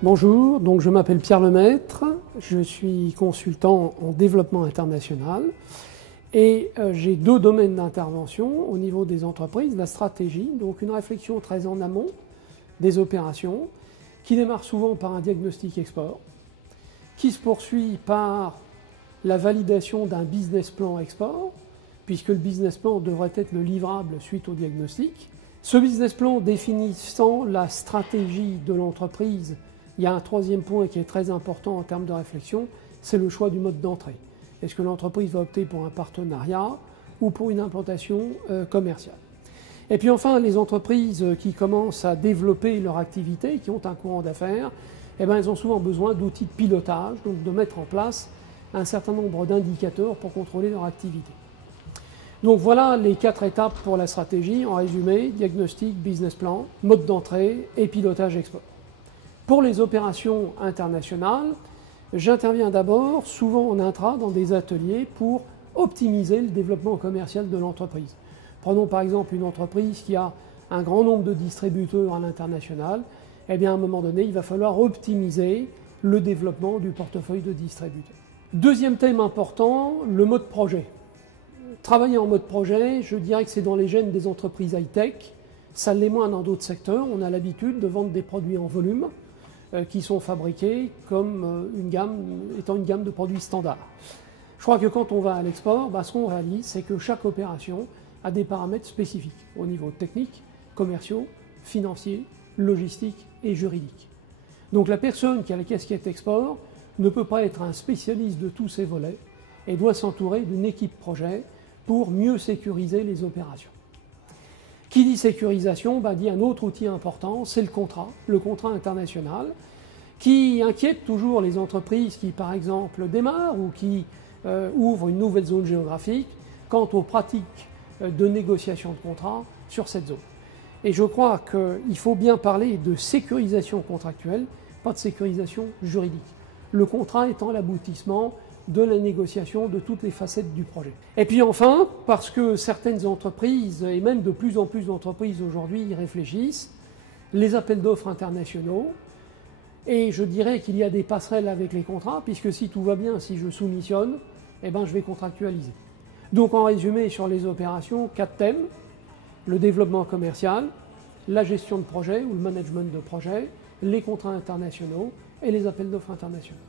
Bonjour, donc je m'appelle Pierre Lemaître, je suis consultant en développement international et j'ai deux domaines d'intervention au niveau des entreprises, la stratégie, donc une réflexion très en amont des opérations qui démarre souvent par un diagnostic export, qui se poursuit par la validation d'un business plan export, puisque le business plan devrait être le livrable suite au diagnostic. Ce business plan définissant la stratégie de l'entreprise, il y a un troisième point qui est très important en termes de réflexion, c'est le choix du mode d'entrée. Est-ce que l'entreprise va opter pour un partenariat ou pour une implantation commerciale? Et puis enfin, les entreprises qui commencent à développer leur activité, qui ont un courant d'affaires, elles ont souvent besoin d'outils de pilotage, donc de mettre en place un certain nombre d'indicateurs pour contrôler leur activité. Donc voilà les 4 étapes pour la stratégie, en résumé, diagnostic, business plan, mode d'entrée et pilotage export. Pour les opérations internationales, j'interviens d'abord, souvent en intra, dans des ateliers pour optimiser le développement commercial de l'entreprise. Prenons par exemple une entreprise qui a un grand nombre de distributeurs à l'international. À un moment donné, il va falloir optimiser le développement du portefeuille de distributeurs. Deuxième thème important, le mode projet. Travailler en mode projet, je dirais que c'est dans les gènes des entreprises high-tech. Ça l'est moins dans d'autres secteurs. On a l'habitude de vendre des produits en volume qui sont fabriqués comme étant une gamme de produits standards. Je crois que quand on va à l'export, ce qu'on réalise, c'est que chaque opération a des paramètres spécifiques au niveau technique, commerciaux, financiers, logistiques et juridiques. Donc la personne qui a la casquette export ne peut pas être un spécialiste de tous ces volets et doit s'entourer d'une équipe projet pour mieux sécuriser les opérations. Qui dit sécurisation dit un autre outil important, c'est le contrat international, qui inquiète toujours les entreprises qui, par exemple, démarrent ou qui ouvrent une nouvelle zone géographique quant aux pratiques de négociation de contrat sur cette zone. Et je crois qu'il faut bien parler de sécurisation contractuelle, pas de sécurisation juridique. Le contrat étant l'aboutissement de la négociation de toutes les facettes du projet. Et puis enfin, parce que certaines entreprises, et même de plus en plus d'entreprises aujourd'hui y réfléchissent, les appels d'offres internationaux, et je dirais qu'il y a des passerelles avec les contrats, puisque si tout va bien, si je soumissionne, je vais contractualiser. Donc en résumé, sur les opérations, 4 thèmes: le développement commercial, la gestion de projet ou le management de projet, les contrats internationaux et les appels d'offres internationaux.